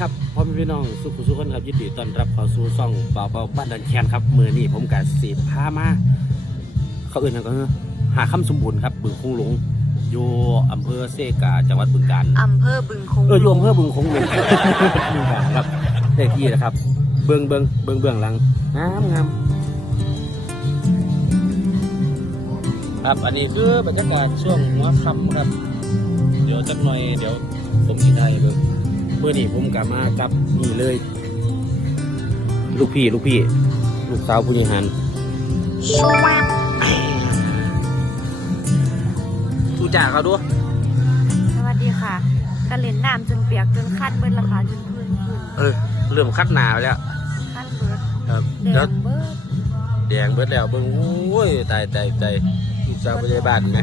ครับพ่อแม่พี่น้องสุขุสุขคนครับยินดีต้อนรับเข้าสู่ซ่องเบาเบาบ้านดันแคนครับมือนี้ผมกับสีพามาเขาเอื่นนั่นก็คือหาคำสมบูรณ์ครับบึงคงหลงอยู่อำเภอเซกาจังหวัดบึงกาฬอำเภอบึงคงเอออยู่อำเภอบึงคงหลงบึงกาฬครับได้ที่นะครับ เบื้องเบื้องเบื้องเบื้องหลังงามงามครับอันนี้คือบรรยากาศช่วงหัวค่ำครับ เดี๋ยวจักหน่อยเดี๋ยวผมกินได้เบิ่ง เมื่อนี้ผมกลับมากับนี่เลย ลูกพี่ลูกพี่ ลูกสาวผู้บริหารทูจ่าเขาดูสวัสดีค่ะกระเล่นน้ำจนเปียกจนคัดเบิดราคาจนพื้นขึ้นเออเริ่มคัดหนาไปแล้วคัดเบิดครับแดเดี๋ยวงเบิดแดงเบิดแล้วเบิ่งโอ้ยตายตายตายลูกสาวผู้ใหญ่บ้านไหม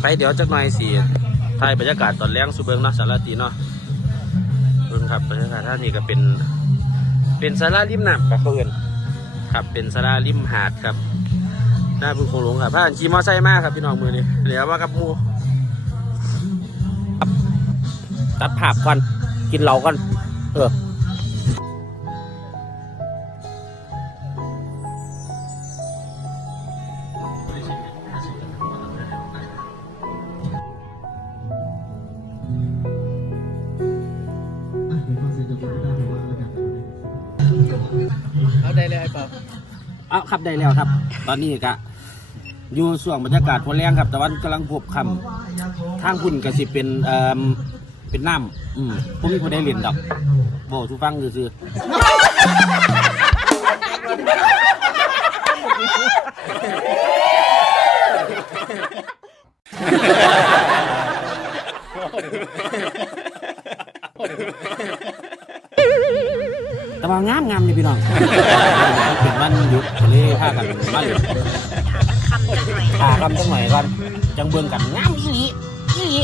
ไปเดี๋ยวจักหน่อยสิ ถ่ายบรรยากาศตอนแรงสุเบิงเนาะสารตีเนาะเบิงครับบรรยากาศท่านนี้ก็เป็น เป็นสาราริมน้ำปะเพื่อนครับเป็นสาราริมหาดครับหน้าพึงคงหลงครับพากันขี่มอไซค์มากครับพี่น้องมือนี่เหลือว่ากับมูครับตัดภาพก่อนกินเหล้าก่อนเออ เอาได้เลยไอ้เปล่าเอาครับได้แล้วครับ ตอนนี้กะอยู่ส่วงบรรยากาศพอแรงครับ แต่วันกำลังพบคำทางคุณก็สิเป็นเอ่อเป็นน้ำอืมผมมีคนได้เรียนดอกบอกทุกฟังซื่อๆ แต่ว่างามงามเลยพี่น้องเป็นวันหยุดก็เลยพากันมาเลยคำจังหน่อยพาคำจังหน่อยก่อนจังเบิ่งกันงามอีหลีอีหลี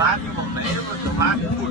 ร้านอยู่บอกไหนมันจะร้านญี่ปุ่น